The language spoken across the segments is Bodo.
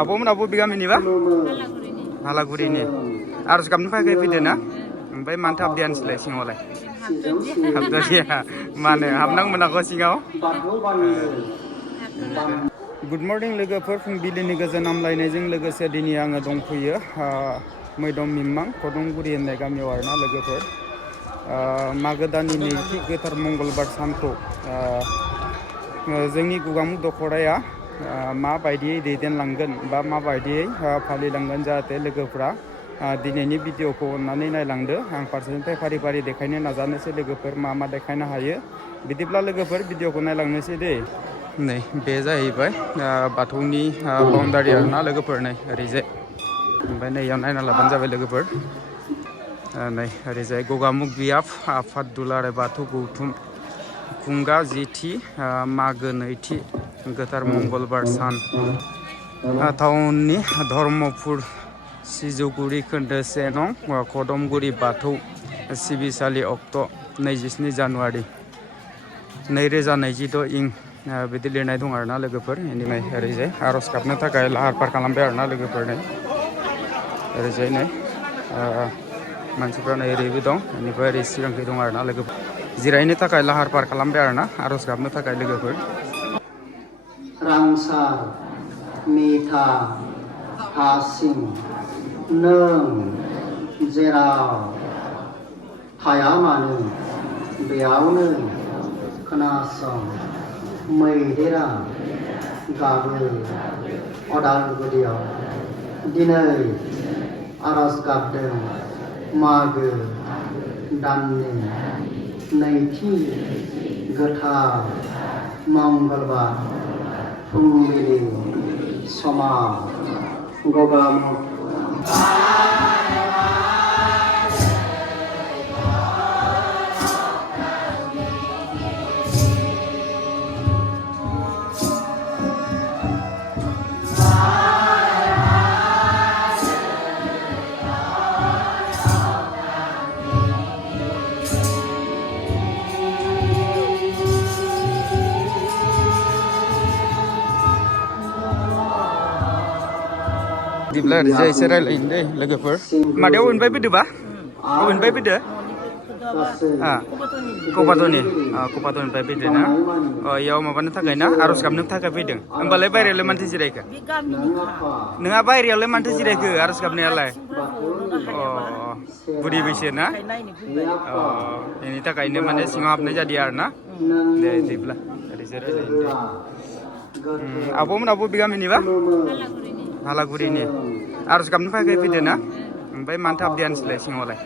आब'मोन आब' बिगामिनिबा हालागुरिनि आरज गाबनो फैयाखै फैदो ना ओमफ्राय मानोथो हाबदिया नोंसोरलाय सिङावलाय हाबदिया मानो हाबनांगौ मोनाखौ सिङाव गुड मर्निं लोगोफोर फुंबिलिनि गोजोन हामलायनायजों लोगोसे दिनै आङो दंफैयो मैदम मिमां कदमगुरि होननाय गामियाव आरोना लोगोफोर मागो दाननि नैथि गोथार मंगलबार सानखौ जोंनि गुगामुख दख'राया माबायदियै दैदेनलांगोन बा माबायदियै फालिलांगोन जाहाथे लोगोफ्रा दिनैनि भिडिअखौ अननानै नायलांदो आं फारसेनिफ्राय फारि फारि देखायनो नाजानोसै लोगोफोर मा देखायनो हायो बिदिब्ला लोगोफोर भिडिअखौ नायलांनोसै दे नै बे जाहैबाय बाथौनि बाउन्डारि आरोना लोगोफोर नै ओरैजाय ओमफ्राय नै इयाव नायना लाबानो जाबाय लोगोफोर नै ओरैजाय गगामुख बियाब आफाद दुलाराय बाथौ गौथुम खुंगा जिथि मागो नैथि गोथार मंगलबार सान टाउननि धर्मपुर सिजौगुरि खोन्दो 1 नं कदमगुरि बाथौ सिबिसालि अक्ट' 27 जानुवारि 2026 इं बिदि लिरनाय दं आरोना लोगोफोर बेनिफ्राय ओरैजाय आर'ज गाबनो थाखाय लाहार फाहार खालामबाय आरोना लोगोफोर नै ओरैजाय नै मानसिफ्रा नै ओरैबो दं बेनिफ्राय ओरै सिगांखै दं आरोना लोगोफोर जिरायनो थाखाय लाहार फाहार खालामबाय आरोना आर'ज गाबनो थाखाय लोगोफोर रांसार मिथा हासिं नों जेराव थाया मानो बेयावनो खोनासं मैदेरा गाबो अदालगुरियाव दिनै आर'ज गाबदों मागो दाननि नैथि गोथार मंगलबार फुंबिलि समाव गगामुख दिब्ला ओरैजाय एसे रायलायनो दै लोगोफोर मादैयाव अबेनिफ्राय फैदोबा अबेनिफ्राय फैदो कपातनिफ्राय फैदो ना इयाव माबानो थाखाय ना आर'ज गाबनो थाखाय फैदों होमबालाय बायहेरायावलाय मानोथो जिरायखो नोंहा बायहेरायावलाय मानोथो जिरायखो आर'ज गाबनायालाय बुरि बैसो ना बेनि थाखायनो माने सिङाव हाबनाय जादों आरो ना दे बिदिब्ला ओरैजाय रायलायनो दे आब'मोन आब' बिगामिनिबा हालागुरिनि आर'ज गाबनो फैयाखै फैदो ना ओमफ्राय मानोथो हाबदिया नोंसोरलाय सिङावलाय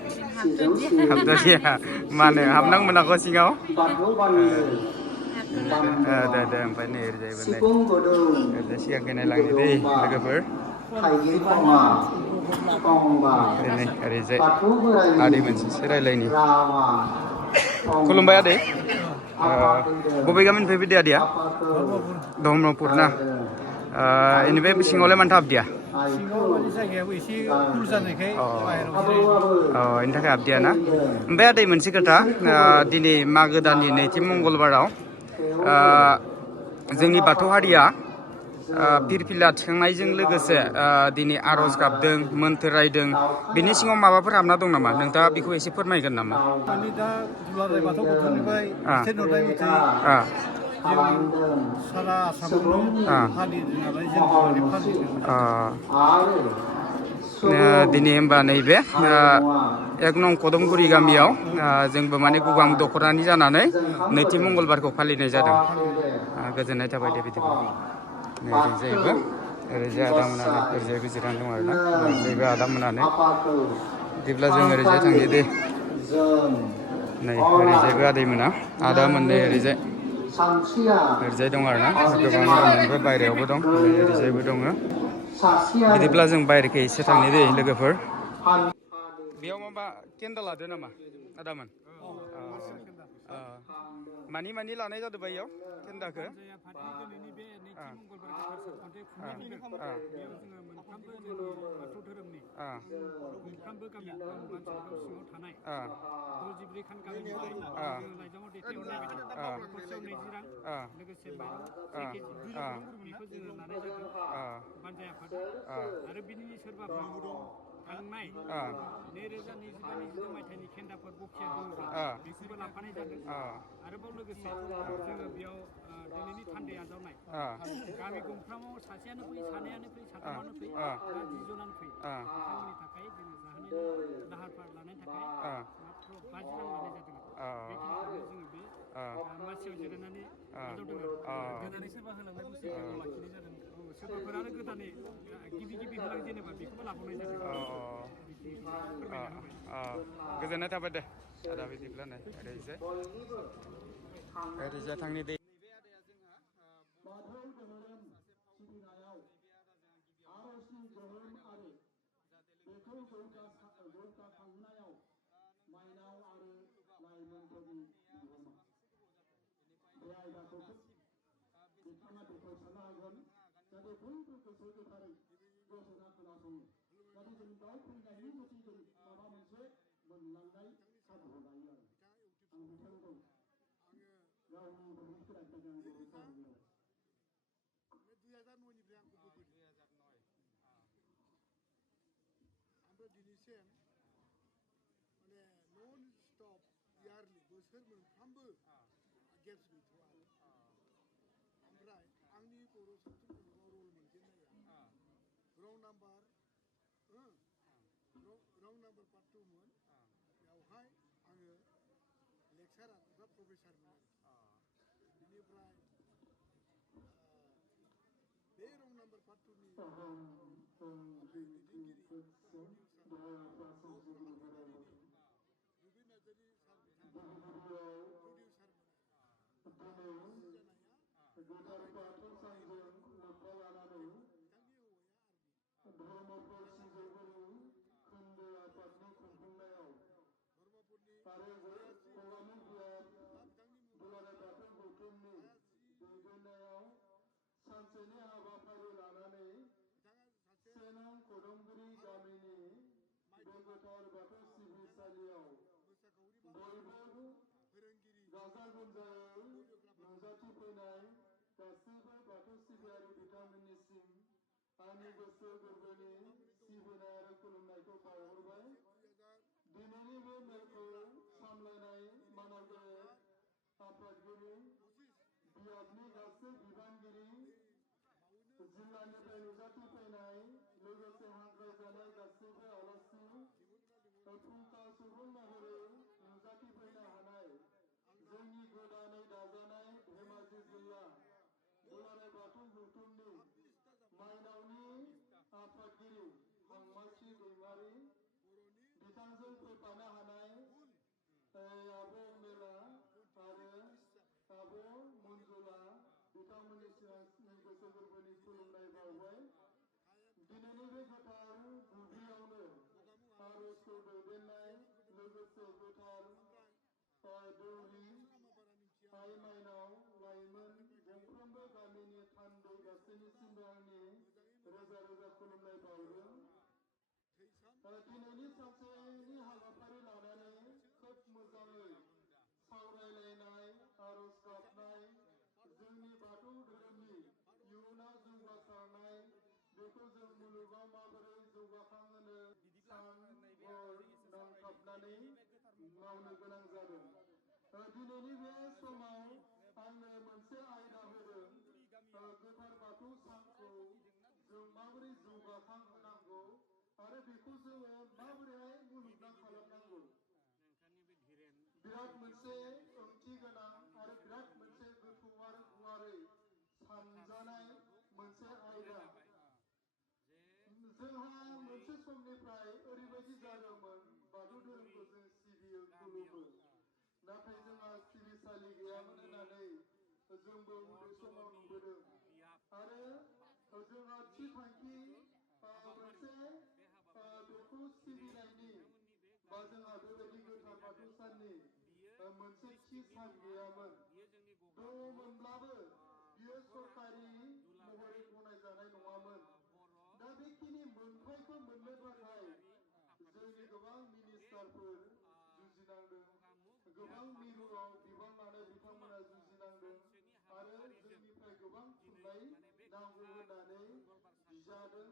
हाबदिया मानो हाबनांगौ मोनाखौ सिङाव दे ओमफ्राय नै ओरैजायबो नै ओरैजाय सिगांखै नायलांनि दै लोगोफोर नै ओरैजाय आदै मोनसेसो रायलायनि खुलुमबाय आदै बबे गामिनिफ्राय फैदो आदैया धर्मपुर ना बेनिफ्राय सिङावलाय मानोथो हाबदिया जायगायाबो एसे फुल जानायखाय बेनि थाखाय हाबदिया ना ओमफ्राय आदै मोनसे खोथा दिनै मागो दाननि नैथि मंगलबाराव जोंनि बाथौ हारिया फिरफिला थिखांनायजों लोगोसे दिनै आर'ज गाबदों मोन्थोर रायदों बिनि सिङाव माबाफोर हाबना दं नामा नोंथाङा बेखौ एसे फोरमायगोन नामा माने दा दुलाराय बाथौ गौथुमनिफ्राय फिथाइ नुनाय मथे जों सारा आसामावनो फालिदों नालाय जों माने फालिदों दिनै होमबा नैबे 1 नं कदमगुरि गामियाव जोंबो माने गगामुख दख'रानि जानानै नैथि मंगलबारखौ फालिनाय जादों गोजोननाय थाबाय दे बिदिब्ला नै ओरैजायबो ओरैजाय आदामोनानो ओरैजायबो जिरायना दं आरोना ओरैजायबो आदामोनानो बिदिब्ला जों ओरैजाय थांनि दे नै ओरैजायबो आदैमोना आदामोन नै ओरैजाय दं आरोना गोबां दं ओमफ्राय बायहेरायावबो दं ओरैजायबो दङ बिदिब्ला जों बायहेरखै एसे थांनि दे लोगोफोर बेयाव माबा केन्देल लादो नामा आदामोन मानि लानाय जादों बेयाव केन्दाखौ मोनफ्रोमबो गामि ओनसोलाव सिङाव थानाय 64 खान गामिनिफ्राय जोङो लाइजामाव दैथायहरनाय न'खरसेयाव 20 रां लोगोसे माइरं 1 केजि बेखौ जोङो लानाय जादों बानजाय आफादा आरो बिनि सोरबाफोर थांनाय 2022-22 मायथाइनि खेन्दाफोर बखिया दङब्ला बेखौबो लाफानाय जादों आरोबाव लोगोसे जोङो बेयाव दिनैनि थान्दै आजावनाय गामि गंफ्रामाव सासेयानो फै सानैयानो फै साथामानो फै बा 10 जनानो फै बिथांमोननि थाखाय जोङो जाहोनायनि लाहार फाहार लानायनि थाखाय मात्र 50 रां लानाय जादों बेखिनिखौनो जोङो बे मासियाव जिरायनानै आजावदों दोननानै सोरबा होलांनाय बुस्थुफोरखौ लाखिनाय जादों सोरबाफोर आरो गोदानै गिबि होलां जेनेबा बेखौबो लाबावनाय जादों गोजोननाय थाबाय दे आदा बिदिब्ला नै ओरैजाय थांनि दै नैबे आदाया जोंहा बाथौ धोरोम सिबिनायाव आर'जनि गोहोम आरो बेखौ जौगाखांहोनायाव माइनाव आरो लाइमोनफोरनि बिहोमा बे आयदाखौ बिथाङा बेखेवसारनो हागोन जाहाथे बयबो गोसो गोथारै गोसोना खोनासङो जाहाथे जों दाउ फैनायनि मथे जों माबा मोनसे मोनलांनाय खाबु लायो आरो आं बिथांखौ गावनि बर'फोरा दागां बर' साहित्याव 2009निफ्राय आंखौ बोबोदों 2009 ओमफ्राय दिनैसिम माने नन स्टप इयारलि बोसोर मोनफ्रामबो गेप्स गैथ'आ ओमफ्राय आंनि बर' सावथुन मुलुगाव रल मोनजेननाया रं नाम्बार पार्ट 2 मोन बेवहाय आङो लेक्सारार एबा प्रफेसारमोन आरोखि बिनिफ्राय बे रं नाम्बार पार्ट 2 नि दैदेनगिरि रुबिन नार्जारि सार बिथाङा प्रडिउसारमोन जानाया गोदान बाथौ सानजों लोब्बा लानानै बिथांनि हौवाया आर्मि ब्रह्मपुर सिजौगुरि खोन्दो आफादनि खुंफुंनायाव धर्मपुरनि आरो गगामुख बिहार बिथांनि दुलाराय बाथौ गौथुमनि दैदेननायाव सानसेनि हाबाफारि लानानै बिथाङा सासे 1 नं खदमगुरि गामिनि बे गोथार बाथौ सिबिसालियाव मोसाखावरि बयबो फोरोंगिरि गाजा गोमजायै नुजाथिफैनाय गासैबो बाथौ सिबियारि बिथांमोननिसिम आंनि गोसो गोरबोनि सिबिनाय आरो खुलुमनायखौ बावहरबाय दिनैनि बे मेलखौ सामलायनाय मानगोनां आफादगिरि बियाबनि गासै बिबानगिरि जिल्लानिफ्राय नुजाथिफैनाय लोगोसे हांख्रायजानाय गासैबो आलासि फुंखा सुबुं महरै नुजाथिफैनो हानाय जोंनि गोदानै दाजानाय धेमाजि जिल्ला दुलाराय बाथौ गौथुमनि माइनावनि आफादगिरि हांमासि दैमारि बिथांजों फैफानो हानाय आब' मेला आरो आब' मन्जुला बिथांमोननि गोसो गोरबोनि खुलुमनाय बावबाय दिनैनि बे गोथार बुब्लियावनो आर'जखौ दैदेननाय लोगोसे गोथार दौरि आइ माइनाव लाइमोन गंफ्रोमबो गामिनि थान्दै गासैनिसिमबो आंनि रोजा रोजा खुलुमनाय बावदों दिनैनि सानसेनि हाबाफारि लानानै खोब मोजाङै सावरायलायनाय आर'ज गाबनाय जोंनि बाथौ धोरोमनि इयुनाव जौगासारनाय बेखौ जों मुलुगाव माबोरै जौगाखांहोनो सान हर नांथाबनानै मावनो गोनां जादों दिनैनि बे समाव आंनो मोनसे आयदा होदों गोथार बाथौ सानखौ जों माबोरै जौगाखांहोनांगौ आरो बेखौ जोङो माबोरैहाय मुलुगनां खालामनांगौ बिराद मोनसे ओंथि गोनां आरो बिराद मोनसे गोथौ आरो गुवारै सानजानाय मोनसे आयदा जोंहा मोनसे समनिफ्राय ओरैबायदि जादोंमोन बाथौ धोरोमखौ जों सिबियो खुलुमो नाथाय जोंहा सिबिसालि गैयामोन होननानै जोंबो उन्दै समाव नुबोदों आरो जोंहा थि थांखि मोनसे बेखौ सिबिनायनि बा जोंहा बेबायदि गोथार बाथौ साननि मोनसे थि सान गैयामोन दङमोनब्लाबो बियो सरकारि महरै गनायजानाय नङामोन दा बेखिनि मोनथायखौ मोननो थाखाय जोंनि गोबां मिनिस्टारफोर जुजिनांदों गोबां मिरुआव बिबान लानाय बिथांमोना जुजिनांदों आरो जोंनिफ्राय गोबां थुनलाइ नांगौ होननानै बिजादों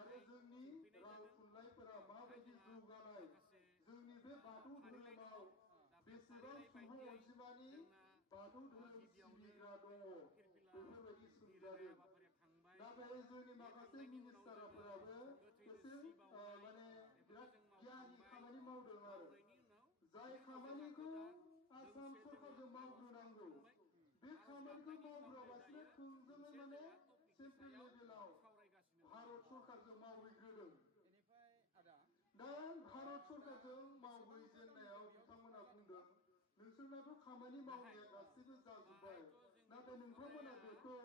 आरो जोंनि राव थुनलाइफोरा माबायदि जौगानाय जोंनि बे बाथौ धोरोमाव बेसेबां सुबुं अनजिमानि बाथौ धोरोम सिबिग्रा दङ बेफोरबायदि सोंजादों नाथाय जोंनि माखासे मिनिस्टारफोराबो एसे माने बिराद गियानि खामानि मावदों आरो जाय खामानिखौ आसाम सरकारजों मावग्रोनांगौ बे खामानिखौ मावग्रोआबासिनो थोंजोङै माने सेन्ट्रेल लेभेलाव भारत सरकारजों मावहैग्रोदों दा भारत सरकारजों मावहैजेननायाव बिथांमोना बुंदों नोंसोरनाथ' खामानि मावनाया गासैबो जाजोब्बाय नाथाय नोंथांमोना बेखौ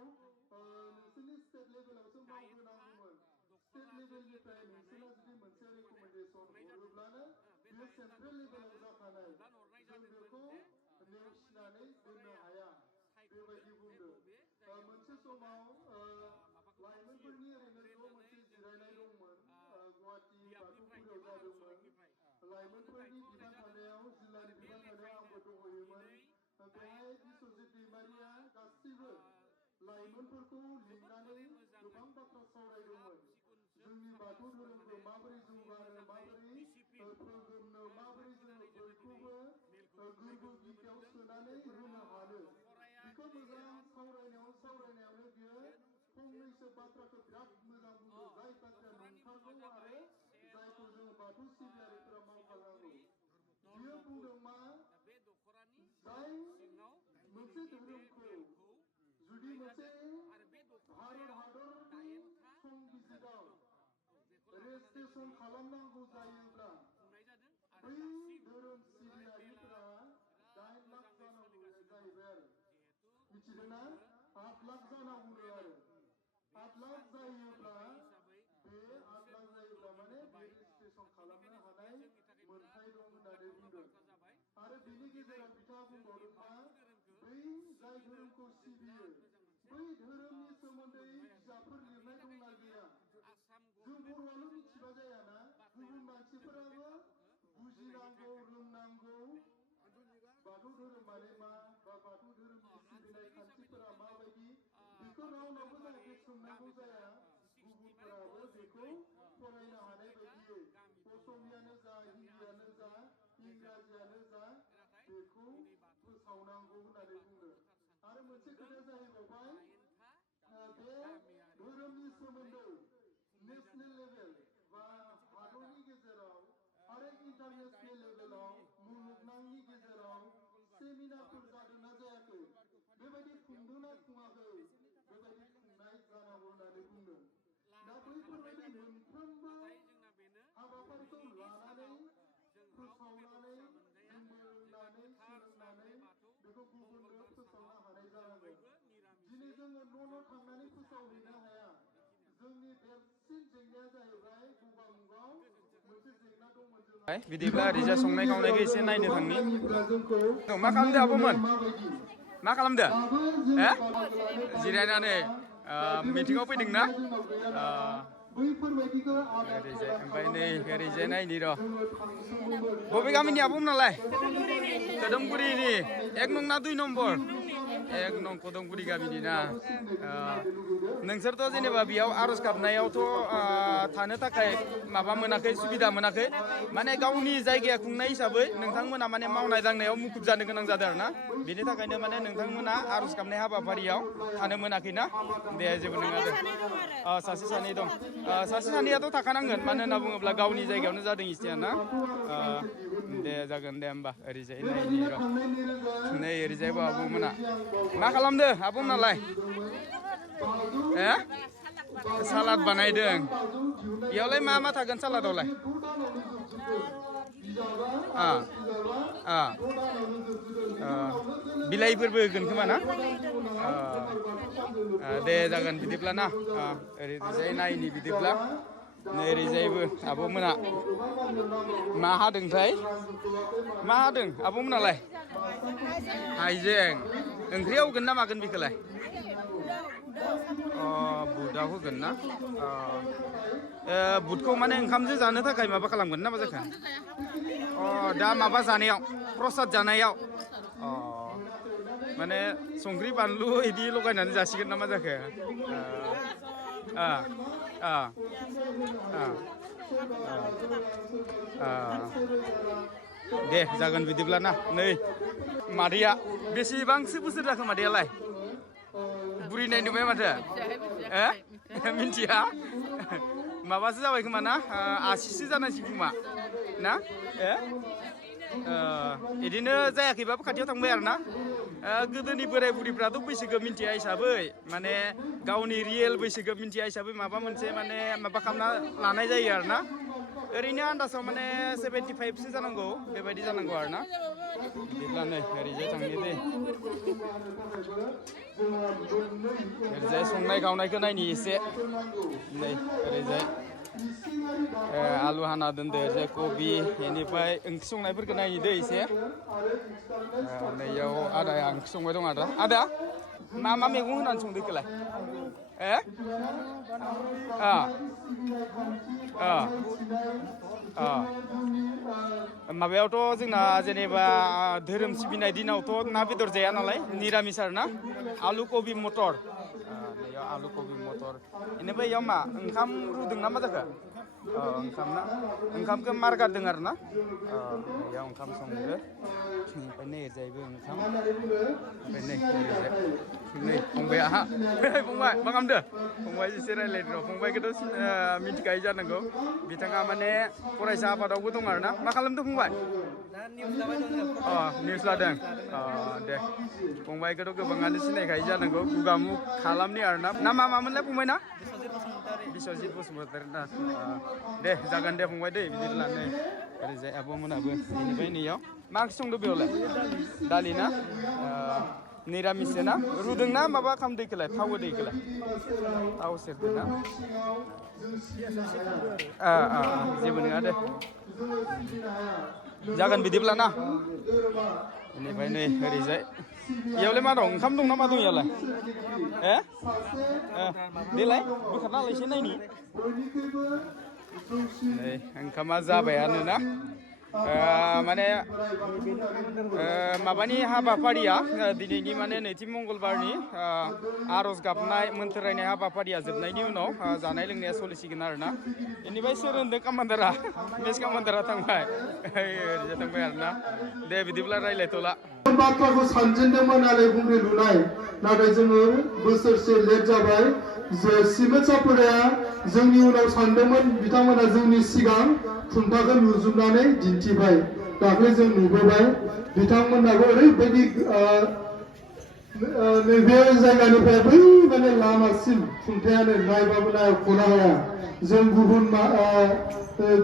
नोंसोरनि स्टेट लेभेलावसो मावग्रोनांगौमोन स्टेट लेभेलनिफ्राय नोंसोरना जुदि मोनसे रेकमेन्डेसन हरोब्लानो बेयो सेन्ट्रेल लेभेलाव जाखानाय जों बेखौ नेवसिनानै दोननो हाया बेबायदि बुंदों मोनसे समाव लाइमोनफोरनि ओरैनो ज' मोनसे जिरायनाय दंमोन गुवाहाटि बाथौफुरियाव जादोंमोन लाइमोनफोरनि बिबान थानायाव जिल्लानि बिबान थानायाव आंबो दंहैयोमोन बेहाय बिश्वजित दैमारिया गासैबो लाइमोनफोरखौ लिंनानै गोबां बाथ्रा सावरायदोंमोन जोंनि बाथौ धोरोमखौ माबोरै जौगानो माबोरै फोगोमनो माबोरै जोङो बयखौबो गोरबो बिखायाव सोनानै होनो हानो बेखौ मोजां सावरायनायावनो बियो फंनैसो बाथ्राखौ बिराद मोजां बुंदों जाय बाथ्राया नंथारगौ आरो जायखौ जों बाथौ सिबियारिफोरा मावथारनांगौ बियो बुंदों मा जाय मोनसे धोरोमखौ जुदि मोनसे भारत हादरनि संबिजिराव रेजिस्ट्रेसन खालामनांगौ जायोब्ला बै धोरोम सिबियारिफोरा 8 लाख जानांगौ जाहैबाय आरो मिथिदोंना 8 लाख जानांगौनो आरो 8 लाख जायोब्ला बे 8 लाख जायोब्ला माने बे रेजिस्ट्रेसन खालामनो हानाय मोनथाय दं होननानै बुंदों आरो बेनि गेजेराव बिथाङा बुंबावदों मा बै जाय धोरोमखौ सिबियो बै धोरोमनि सोमोन्दै बिजाबफोर लिरनाय दंना गैया जों बर'आल' मिथिबा जायाना गुबुन मानसिफोराबो बुजिनांगौ रोंनांगौ बाथौ धोरोम माने मा बा बाथौ धोरोमनि सिबिनाय खान्थिफोरा माबायदि बेखौ रावनावबो जाहाथे सोंनांगौ जाया गुबुनफोराबो बेखौ फरायनो हानाय बायदियै असमियानो जा हिन्दीयानो जा इंराजियानो जा बेखौ फोसावनांगौ होननानै बुंदों आरो मोनसे खोथाया जाहैबावबाय बे धोरोमनि सोमोन्दै नेशनेल लेभेल बा हादरनि गेजेराव आरो इन्टारनेशनेल लेभेलाव मुलुगनांनि गेजेराव सेमिनारफोर जादोंना जायाखै बेबायदि खुंदोंना खुङाखै बेबायदि खुंनाय जानांगौ होननानै बुंदों दा बैफोरबायदि मोनफ्रोमबो हाबाफारिखौ लानानै फोसावनानै जोंबो रोंनानै सोलोंनानै बेखौ गुबुननो फोसावनो हानाय जानांगोन दिनै जोङो न' थांनानै फोसावहैनो हाया जोंनि देरसिन जेंनाया जाहैबाय गगामुगाव मोनसे जेंना दंमोन जोंहा बिदिब्ला ओरैजा संनाय खावनायखौ एसे नायनो थांनि मा खालामदो आब'मोन मा खालामदो जिरायनानै मिटिङाव फैदोंना ओरैजाय ओमफ्राय नै ओरैजाय नायनि र' बबे गामिनि आब'मोन नालाय कदमगुरिनि 1 नं ना 2 नम्बर 1 नं कदमगुरि गामिनि ना नोंसोरथ' जेनेबा बेयाव आर'ज गाबनायावथ' थानो थाखाय माबा मोनाखै सुबिदा मोनाखै माने गावनि जायगाया खुंनाय हिसाबै नोंथांमोना माने मावनाय दांनायाव मुखुब जानो गोनां जादों आरोना बेनि थाखायनो माने नोंथांमोना आर'ज गाबनाय हाबाफारियाव थानो मोनाखैना दे जेबो नङा दे सासे सानै दं सासे सानैयाथ' थाखानांगोन मानो होनना बुङोब्ला गावनि जायगायावनो जादों इस्थिया ना दे जागोन दे होमबा ओरैजाय नायनि र' नै ओरैजायबो आब'मोना मा खालामदो आब'मोनालाय सालाद बानायदों बेयावलाय मा मा थागोन सालादावलाय बिलाइफोरबो होगोन खोमा ना दे जागोन बिदिब्ला ना ओरैजाय नायनि बिदिब्ला नै ओरैजायबो आब'मोना मा हादोंथाय मा हादों आब'मोनालाय हाइजें ओंख्रियाव होगोन ना मागोन बेखौलाय बुदाव होगोन ना बुटखौ माने ओंखामजों जानो थाखाय माबा खालामगोन ना मा जाखो अ दा माबा जानायाव प्रसाद जानायाव अ माने संख्रि बानलु इदि लगायनानै जासिगोन ना मा जाखो दे जागोन बिदिब्ला ना नै मादैया बेसेबांसो बोसोर जाखो मादैयालाय बुरिनाय नुबाय माथो मिन्थिया माबासो जाबाय खोमा ना आसिसो जानांसिगोन खोमा ना इदिनो जायाखैबाबो खाथियाव थांबाय आरो ना गोदोनि बोराय बुरिफ्राथ' बैसोखौ मिन्थिया हिसाबै माने गावनि रियेल बैसोखौ मिन्थिया हिसाबै माबा मोनसे माने माबा खालामना लानाय जायो आरो ना ओरैनो आन्दासाव माने 75सो जानांगौ बेबायदि जानांगौ आरो ना बिदिब्ला नै ओरैजाय थांनि दे ओरैजाय संनाय खावनायखौ नायनि एसे नै ओरैजाय आलु हाना दोनदो ओरैजाय कबि बेनिफ्राय ओंख्रि संनायफोरखौ नायनि दै एसे नैयाव आदाया ओंख्रि संबाय दं आदा मा मा मैगं होनानै संदो बेखौलाय माबायावथ' जोंना जेनेबा धोरोम सिबिनाय दिनावथ' ना बेदर जाया नालाय निरामिस आरो ना आलु कबि मटर नैयाव आलु कबि मटर बेनिफ्राय इयाव मा ओंखाम रुदों ना मा जाखो ओंखाम ना ओंखामखौ मार गारदों आरो ना नैयाव ओंखाम संदो ओमफ्राय नै ओरैजायबो ओंखाम ओमफ्राय नै ओरैजाय नै फंबाया फंबाय मा खालामदो फंबाय एसे रायज्लायदो र' फंबायखौथ' मिथिखायो जानांगौ बिथाङा माने फरायसा आफादावबो दं आरो ना मा खालामदों फंबाय निउस लादों दे फंबायखौथ' गोबाङानो सिनायखायो जानांगौ गुगामुग खालामनि आरो ना नामा मामोनलाय फंबाय ना बिस्वजित बसुमतारी ना दे जागोन दे फंबाय दै बिदिब्ला नै ओरैजाय आब'मोनाबो बेनिफ्राय नैयाव मा ओंख्रि संदो बेयावलाय दालि ना निरामिससो ना रुदों ना माबा खालाम दैखौलाय थाव दैखौलाय थाव सेरदों ना जेबो नङा दे जागोन बिदिब्ला ना बेनिफ्राय नै ओरैजाय इयावलाय मा दं ओंखाम दं ना मा दं इयावलाय देलाय बोखारना लायसै नायनि नै ओंखामा जाबायानो ना माने माबानि हाबाफारिया दिनैनि माने नैथि मंगलबारनि आर'ज गाबनाय मोन्थोर रायनाय हाबाफारिया जोबनायनि उनाव जानाय लोंनाया सोलिसिगोन आरो ना बेनिफ्राय सोर होनदों कामान्डारा मेस कामान्डारा थांबाय ओरैजाय थांबाय आरो ना दे बिदिब्ला रायज्लायथ'ला बाथ्राखौ सानजेनदोंमोन आरो बुंनो लुनाय नाथाय जोङो बोसोरसे लेट जाबाय सिमेन्ट सापरिया जोंनि उनाव सानदोंमोन बिथांमोना जोंनि सिगां खुन्थाखौ लुजोबनानै दिन्थिबाय दाख्लै जों नुबोबाय बिथांमोनाबो ओरैबायदि नैबे जायगानिफ्राय बै माने लामासिम खुन्थायानो नायबाबो नायख'नो हाया जों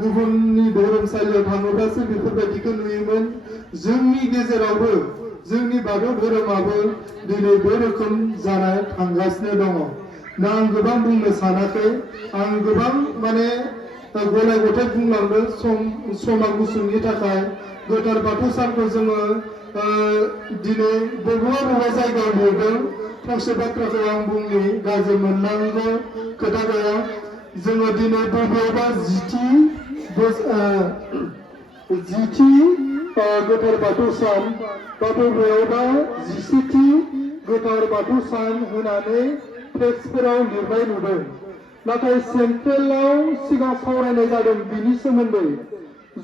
गुबुननि धोरोमसालियाव थाङोब्लासो बेफोरबायदिखौ नुयोमोन जोंनि गेजेरावबो जोंनि बाथौ धोरोमाबो दिनै बे रोखोम जाना थांगासिनो दङ दा आं गोबां बुंनो सानाखै आं गोबां माने गलाय गथाय बुंलांदों समा गुसुंनि थाखाय गोथार बाथौ सानखौ जोङो दिनै बबेबा जायगायाव नुदों फंसे बाथ्राखौ आं बुंनि गाज्रि मोननांगौ खोथा गैया जोङो दिनै बबेयावबा जिथि गोथार बाथौ सान बा बबेयावबा 10थि गोथार बाथौ सान होनानै टेक्सफोराव लिरनाय नुदों नाथाय सेन्ट्रेलाव सिगां सावरायनाय जादों बिनि सोमोन्दै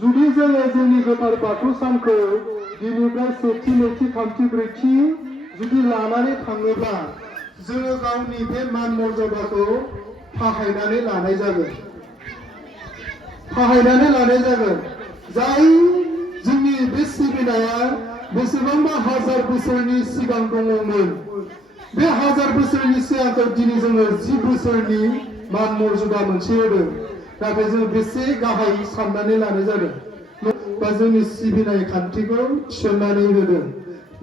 जुदि जोङो जोंनि गोथार बाथौ सानखौ दिनैफ्राय 1थि 2थि 3थि 4थि जुदि लानानै थाङोब्ला जोङो गावनि बे मान मर्यादाखौ फाहायनानै लानाय जागोन जाय जोंनि बे सिबिनाया बेसेबांबा हाजार बोसोरनि सिगां दङमोन बे हाजार बोसोरनि सिगांखौ दिनै जोङो 10 बोसोरनि मान मर्यादा मोनसे होदों नाथाय जों बेसे गाहाय साननानै लानाय जादों बा जोंनि सिबिनाय खान्थिखौ थिसननानै होदों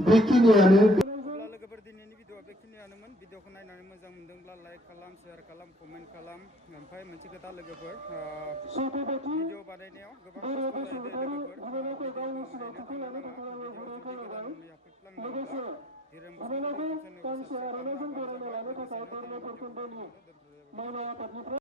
बेखिनियानो लोगोफोर दिनैनि भिडिअआ बेखिनियानोमोन भिडिअखौ नायनानै मोजां मोनदोंब्ला लाइक खालाम शेयार खालाम कमेन्ट खालाम ओमफ्राय मोनसे खोथा लोगोफोर भिडिअ बानायनायाव गोबां खस्थ' जायो दे लोगोफोर भिडिअखौ ओरैनो थांनो नाङा भिडिअ जुदि गोदान नुयाखैफ्लांदोंब्ला धीरेन बसुमतारी इउटुब चेनेलखौ साबस्क्राइब खालामना होबानो जाबाय लोगोसेनो दिनैनि भिडिअखौ बेखिनियावनो दोनथ'नाय जाबाय।